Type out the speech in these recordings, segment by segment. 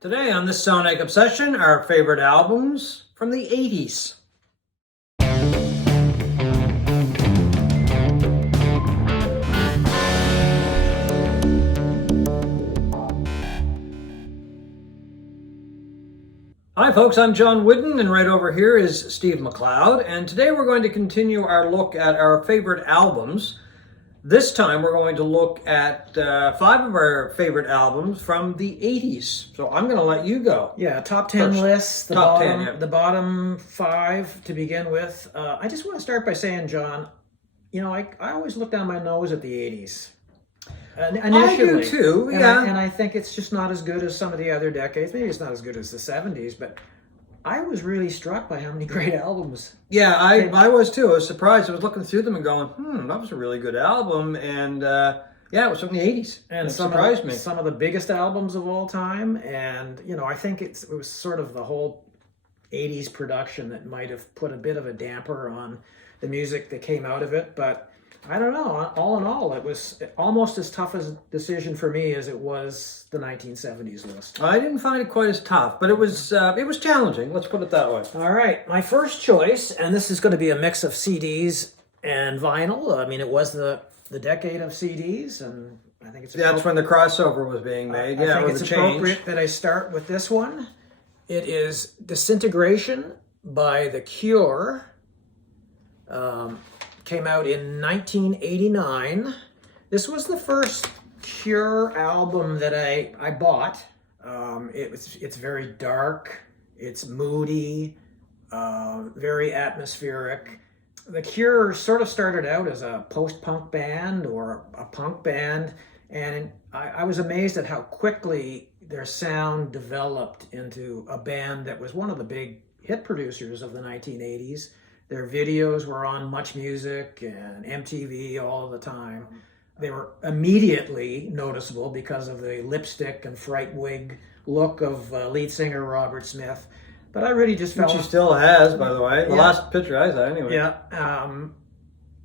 Today on this Sonic Obsession, our favorite albums from the 80s. Hi folks, I'm John Whidden, and right over here is Steve McLeod, and today we're going to continue our look at our favorite albums. This time we're going to look at 5 of our favorite albums from the 80s. So I'm going to let you go. Yeah, top 10 first. lists, Top 10, yeah. the bottom 5 to begin with. I just want to start by saying, John, you know, I always look down my nose at the 80s. I do too, yeah. And I think it's just not as good as some of the other decades. Maybe it's not as good as the 70s, but I was really struck by how many great albums. Yeah, I was too. I was surprised. I was looking through them and going, that was a really good album. And yeah, it was from the 80s. And it surprised me. Some of the biggest albums of all time. And, you know, I think it was sort of the whole 80s production that might have put a bit of a damper on the music that came out of it. But I don't know. All in all, it was almost as tough a decision for me as it was the 1970s list. I didn't find it quite as tough, but it was challenging. Let's put it that way. All right, my first choice, and this is going to be a mix of CDs and vinyl. I mean, it was the decade of CDs, and I think it's that's when the crossover was being made. I think it's appropriate that I start with this one. It is Disintegration by The Cure. Came out in 1989. This was the first Cure album that I bought. It's very dark, it's moody, very atmospheric. The Cure sort of started out as a post-punk band or a punk band, and I was amazed at how quickly their sound developed into a band that was one of the big hit producers of the 1980s. Their videos were on Much Music and MTV all the time. They were immediately noticeable because of the lipstick and fright wig look of lead singer Robert Smith. But I really just felt... Which he still has, by the way. The last picture I saw, anyway. Yeah.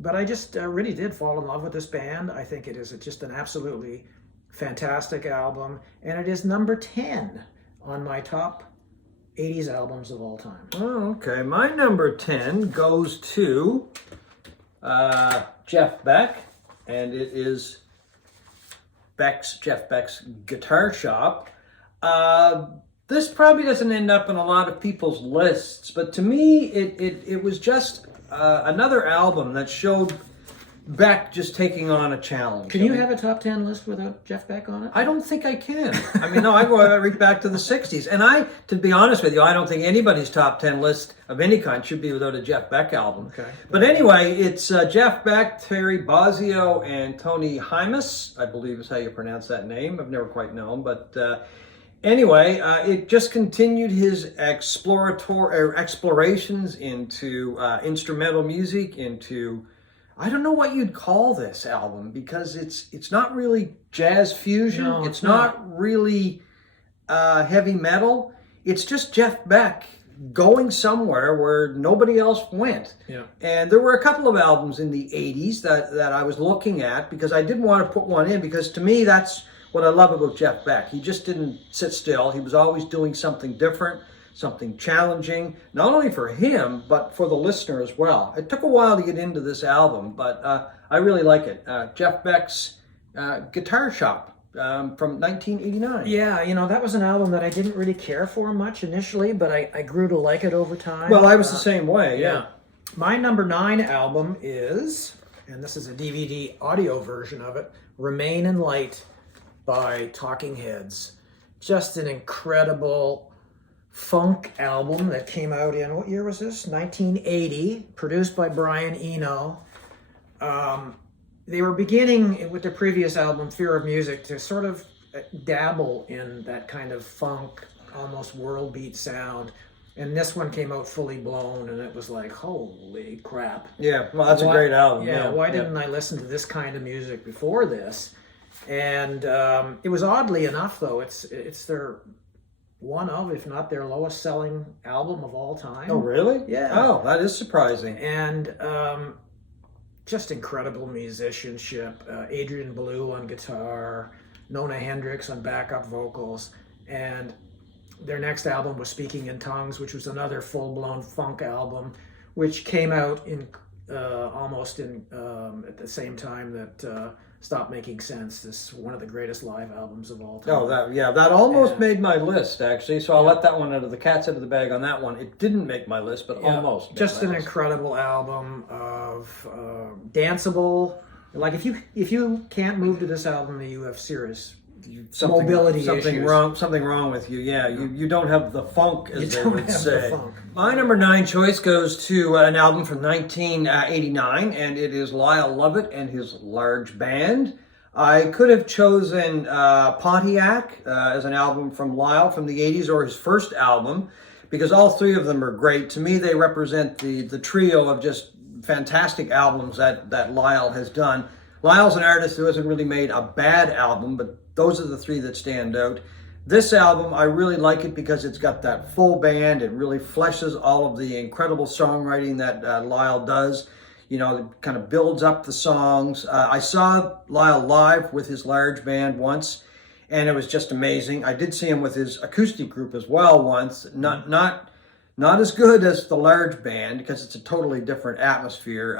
But I just really did fall in love with this band. I think it is just an absolutely fantastic album. And it is number 10 on my top 80s albums of all time. Oh, okay. My number 10 goes to Jeff Beck, and it is Jeff Beck's Guitar Shop. This probably doesn't end up in a lot of people's lists, but to me, it was just another album that showed Beck just taking on a challenge. Can you have a top 10 list without Jeff Beck on it? I don't think I can. I mean, no, I go right back to the 60s. And to be honest with you, I don't think anybody's top 10 list of any kind should be without a Jeff Beck album. Okay. But anyway, it's Jeff Beck, Terry Bozzio, and Tony Hymas, I believe is how you pronounce that name. I've never quite known. But anyway, it just continued his explorations into instrumental music, into... I don't know what you'd call this album because it's not really jazz fusion. No, it's not really heavy metal. It's just Jeff Beck going somewhere where nobody else went. Yeah. And there were a couple of albums in the 80s that I was looking at because I didn't want to put one in because to me that's what I love about Jeff Beck. He just didn't sit still. He was always doing something different, something challenging, not only for him, but for the listener as well. It took a while to get into this album, but I really like it. Jeff Beck's Guitar Shop from 1989. Yeah, you know, that was an album that I didn't really care for much initially, but I grew to like it over time. Well, I was the same way, yeah. My number 9 album is, and this is a DVD audio version of it, Remain in Light by Talking Heads. Just an incredible funk album that came out in, what year was this? 1980, produced by Brian Eno. They were beginning with their previous album, Fear of Music, to sort of dabble in that kind of funk, almost world beat sound. And this one came out fully blown, and it was like, holy crap. Yeah, well, that's a great album. Yeah, why didn't I listen to this kind of music before this? And it was oddly enough, though, it's their... one of, if not their lowest selling album of all time. Oh, really? Yeah. Oh, that is surprising. And just incredible musicianship. Adrian Belew on guitar, Nona Hendrix on backup vocals. And Their next album was Speaking in Tongues, which was another full-blown funk album, which came out in almost in at the same time that Stop Making Sense. This is one of the greatest live albums of all time. Oh, that almost made my list, actually. So I'll let that one out of the cat's out of the bag on that one. It didn't make my list, but almost made just my an list. incredible album of danceable. Like if you can't move to this album, you have serious mobility issues. Something wrong with you. Yeah, you don't have the funk, as they would have say. the funk. My number 9 choice goes to an album from 1989, and it is Lyle Lovett and his large band. I could have chosen Pontiac as an album from Lyle from the 80s, or his first album, because all three of them are great. To me, they represent the trio of just fantastic albums that Lyle has done. Lyle's an artist who hasn't really made a bad album, but those are the three that stand out. This album, I really like it because it's got that full band. It really fleshes all of the incredible songwriting that Lyle does. You know, it kind of builds up the songs. I saw Lyle live with his large band once, and it was just amazing. I did see him with his acoustic group as well once. Not as good as the large band because it's a totally different atmosphere.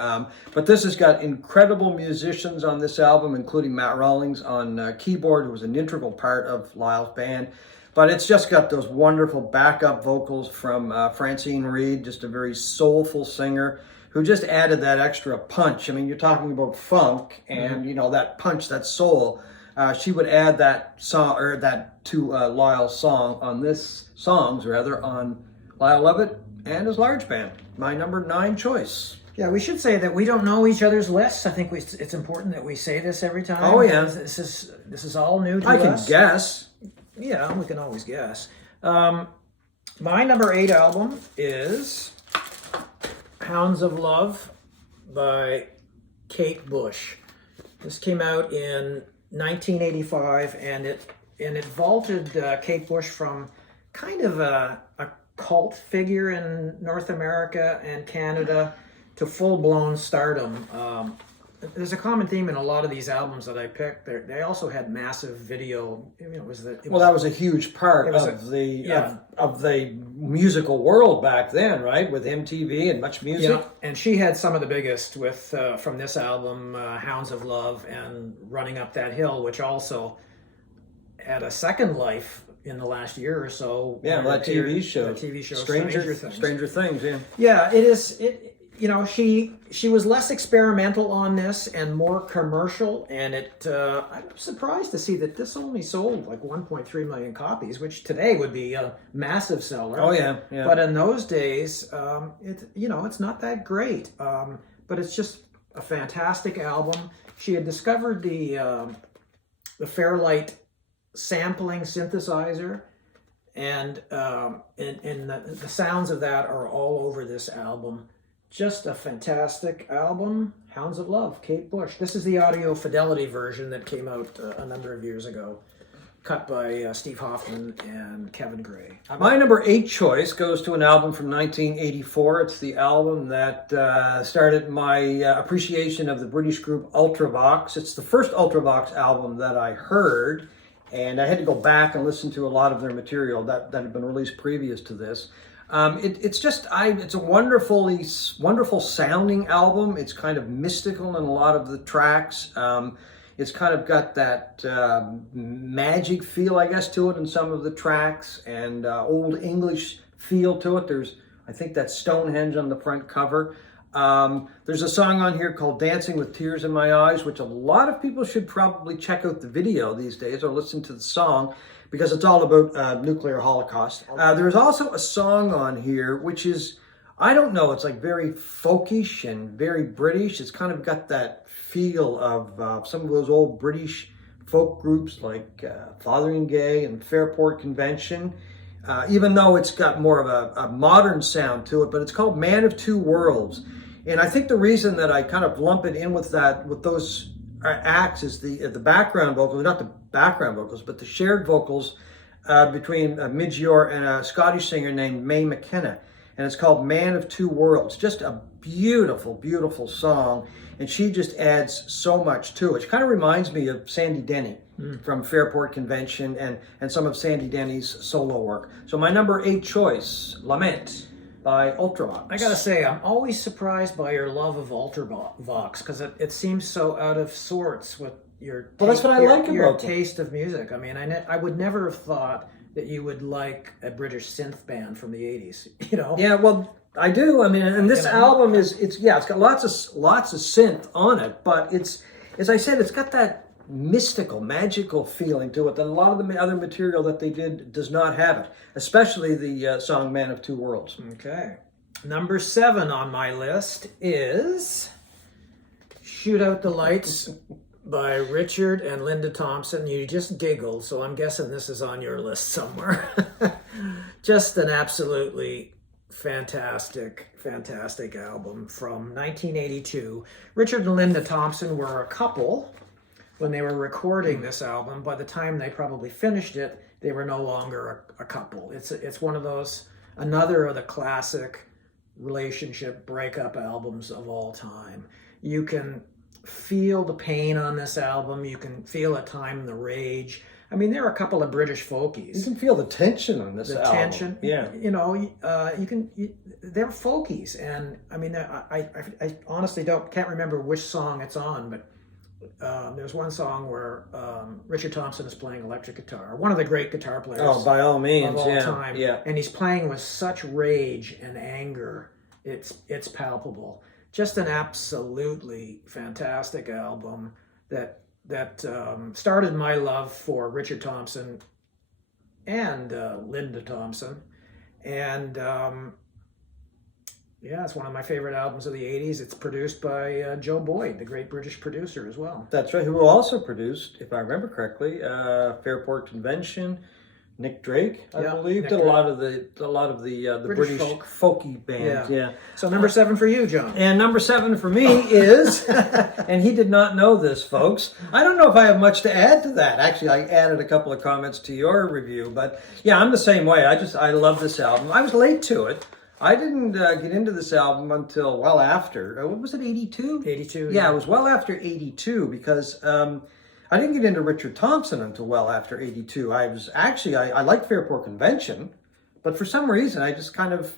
But this has got incredible musicians on this album, including Matt Rawlings on keyboard, who was an integral part of Lyle's band. But it's just got those wonderful backup vocals from Francine Reed, just a very soulful singer who just added that extra punch. I mean, you're talking about funk and, you know, that punch, that soul. She would add that song, or that to Lyle's on Lyle Lovett and his large band. My number 9 choice. Yeah, we should say that we don't know each other's lists. I think it's important that we say this every time. Oh, yeah. This is all new to us. I can guess. Yeah, we can always guess. My number 8 album is Hounds of Love by Kate Bush. This came out in 1985, and it vaulted Kate Bush from kind of a cult figure in North America and Canada to full-blown stardom. There's a common theme in a lot of these albums that I picked. They also had massive video. That was a huge part of the musical world back then, right? With MTV and Much Music. Yeah, and she had some of the biggest with from this album, Hounds of Love and Running Up That Hill, which also had a second life in the last year or so. Yeah, that TV show. Stranger Things. Stranger Things, yeah. Yeah, it is. She was less experimental on this and more commercial, and I'm surprised to see that this only sold like 1.3 million copies, which today would be a massive seller. Oh yeah. But in those days, it's not that great. But it's just a fantastic album. She had discovered the Fairlight sampling synthesizer, and the sounds of that are all over this album. Just a fantastic album. Hounds of Love, Kate Bush. This is the audio fidelity version that came out a number of years ago, cut by Steve Hoffman and Kevin Gray. My number 8 choice goes to an album from 1984. It's the album that started my appreciation of the British group Ultravox. It's the first Ultravox album that I heard, and I had to go back and listen to a lot of their material that had been released previous to this. It's a wonderful sounding album. It's kind of mystical in a lot of the tracks. It's kind of got that magic feel, I guess, to it in some of the tracks, and old English feel to it. There's, I think, that Stonehenge on the front cover. There's a song on here called Dancing with Tears in My Eyes, which a lot of people should probably check out the video these days or listen to the song, because it's all about nuclear holocaust. There's also a song on here which is, I don't know, it's like very folkish and very British. It's kind of got that feel of some of those old British folk groups like Fotheringay and Fairport Convention, even though it's got more of a modern sound to it. But it's called Man of Two Worlds. And I think the reason that I kind of lump it in with those acts is the background vocals, not the background vocals, but the shared vocals between Midge Ure and a Scottish singer named Mae McKenna. And it's called Man of Two Worlds. Just a beautiful, beautiful song. And she just adds so much to it. She kind of reminds me of Sandy Denny. from Fairport Convention and some of Sandy Denny's solo work. So my number 8 choice, Lament by Ultravox. I gotta say, I'm always surprised by your love of Ultravox because it seems so out of sorts with your that's what I like your about them. taste of music. I mean, I would never have thought that you would like a British synth band from the 80s, you know? Yeah, well, I do. I mean, and this album it's got lots of synth on it, but it's, as I said, it's got that mystical, magical feeling to it that a lot of the other material that they did does not have it, especially the song Man of Two Worlds. Okay. Number 7 on my list is Shoot Out the Lights by Richard and Linda Thompson. You just giggled, so I'm guessing this is on your list somewhere. Just an absolutely fantastic album from 1982. Richard and Linda Thompson were a couple when they were recording this album. By the time they probably finished it, they were no longer a couple. It's one of those, another of the classic relationship breakup albums of all time. You can feel the pain on this album. You can feel at time the rage. I mean, there are a couple of British folkies. You can feel the tension on this album. The tension, yeah. You know, they're folkies, and I mean, I honestly can't remember which song it's on, but there's one song where Richard Thompson is playing electric guitar. One of the great guitar players. Oh, by all means, of all time. Yeah. And he's playing with such rage and anger. It's palpable. Just an absolutely fantastic album that started my love for Richard Thompson and Linda Thompson. And yeah, it's one of my favorite albums of the 80s. It's produced by Joe Boyd, the great British producer as well. That's right, who also produced, if I remember correctly, Fairport Convention, Nick Drake, I believe, did a lot of the British folky bands. Yeah. So number 7 for you, John. And number 7 for me is, and he did not know this, folks. I don't know if I have much to add to that. Actually, I added a couple of comments to your review, but yeah, I'm the same way. I love this album. I was late to it. I didn't get into this album until well after. What was it, 82? 82. Yeah, it was well after 82 because I didn't get into Richard Thompson until well after 82. I liked Fairport Convention, but for some reason I just kind of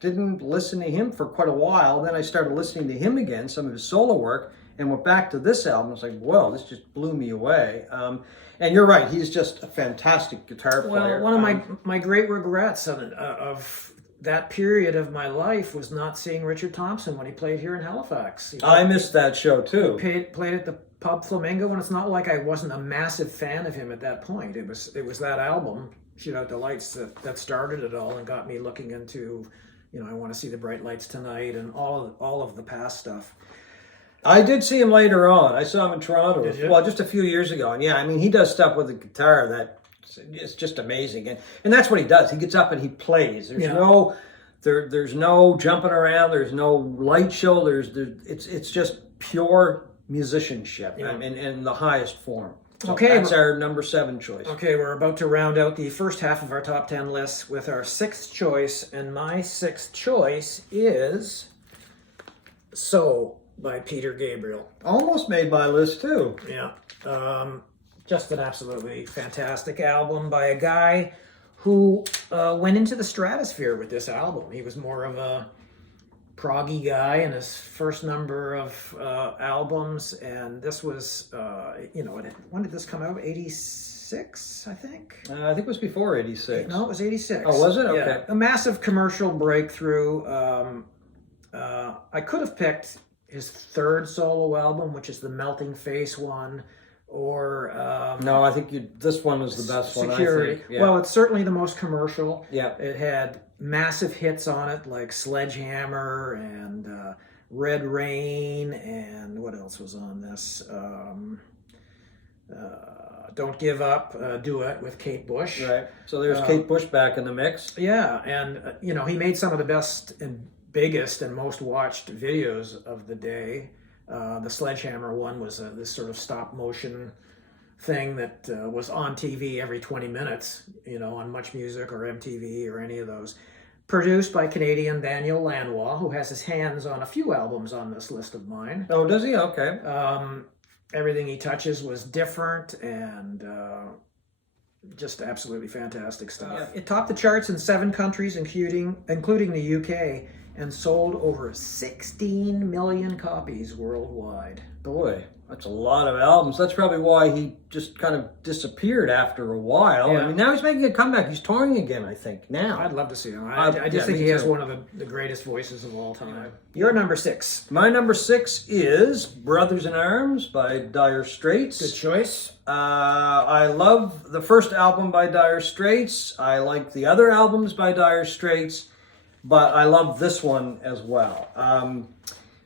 didn't listen to him for quite a while. Then I started listening to him again, some of his solo work, and went back to this album. I was like, whoa, this just blew me away. And you're right, he's just a fantastic guitar player. Well, one of my great regrets of that period of my life was not seeing Richard Thompson when he played here in Halifax. I missed that show too. Played at the Pub Flamingo, and it's not like I wasn't a massive fan of him at that point. It was that album, Shoot Out the Lights, that started it all and got me looking into, you know, I Want to See the Bright Lights Tonight and all of the past stuff. I did see him later on. I saw him in Toronto. Did you? Well, just a few years ago. And yeah, I mean, he does stuff with the guitar that it's just amazing. And that's what he does. He gets up and he plays. There's no jumping around. There's no light show. It's just pure musicianship in the highest form. So okay, that's our number 7 choice. Okay, we're about to round out the first half of our top 10 list with our 6th choice, and my 6th choice is So by Peter Gabriel. Almost made my list too. Yeah. Just an absolutely fantastic album by a guy who went into the stratosphere with this album. He was more of a proggy guy in his first number of albums, and this was, when did this come out? 86, I think? I think it was before 86. No, it was 86. Oh, was it? Okay. Yeah. A massive commercial breakthrough. I could have picked his 3rd solo album, which is the Melting Face one, or no, I think this one was the best Security. one. I think. Yeah. Well, it's certainly the most commercial. Yeah. It had massive hits on it like Sledgehammer and Red Rain, and what else was on this? Don't Give Up, duet with Kate Bush. Right. So there's Kate Bush back in the mix. Yeah, and he made some of the best and biggest and most watched videos of the day. The Sledgehammer one was this sort of stop motion thing that was on TV every 20 minutes, on Much Music or MTV or any of those. Produced by Canadian Daniel Lanois, who has his hands on a few albums on this list of mine. Oh, does he? Okay. Everything he touches was different and just absolutely fantastic stuff. It topped the charts in 7 countries, including the UK, and sold over 16 million copies worldwide. Boy, that's a lot of albums. That's probably why he just kind of disappeared after a while. Yeah. I mean, now he's making a comeback. He's touring again, I think, now. I'd love to see him. I just yeah, think me he has too. one of the greatest voices of all time. Your number 6. My number 6 is Brothers in Arms by Dire Straits. Good choice. I love the first album by Dire Straits. I like the other albums by Dire Straits, but I love this one as well.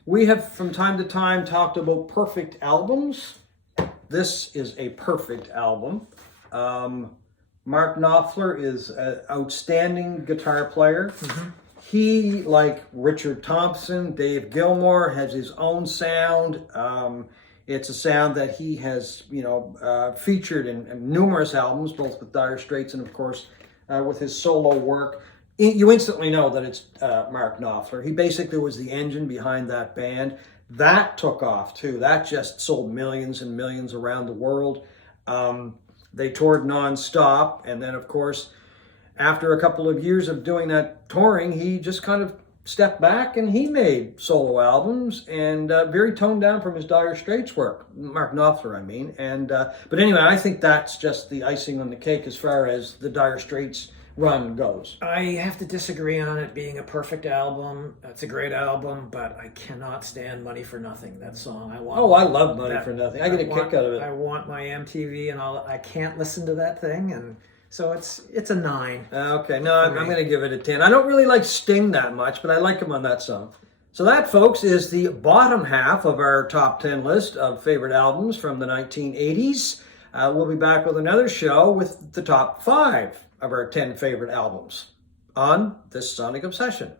We have from time to time talked about perfect albums. This is a perfect album. Mark Knopfler is an outstanding guitar player. Mm-hmm. He, like Richard Thompson, Dave Gilmour, has his own sound. It's a sound that he has, featured in numerous albums, both with Dire Straits and, of course, with his solo work. You instantly know that it's Mark Knopfler. He basically was the engine behind that band. That took off, too. That just sold millions and millions around the world. They toured nonstop. And then, of course, after a couple of years of doing that touring, he just kind of stepped back and he made solo albums and very toned down from his Dire Straits work. Mark Knopfler, I mean. But anyway, I think that's just the icing on the cake as far as the Dire Straits run goes. I have to disagree on it being a perfect album. It's a great album, but I cannot stand Money for Nothing, that song. I love Money for Nothing. I get a kick out of it. I want my MTV and all. I can't listen to that thing, and so it's a 9. Okay, no, I'm going to give it a 10. I don't really like Sting that much, but I like him on that song. So that, folks, is the bottom half of our top 10 list of favorite albums from the 1980s. We'll be back with another show with the top 5 of our 10 favorite albums on this Sonic Obsession.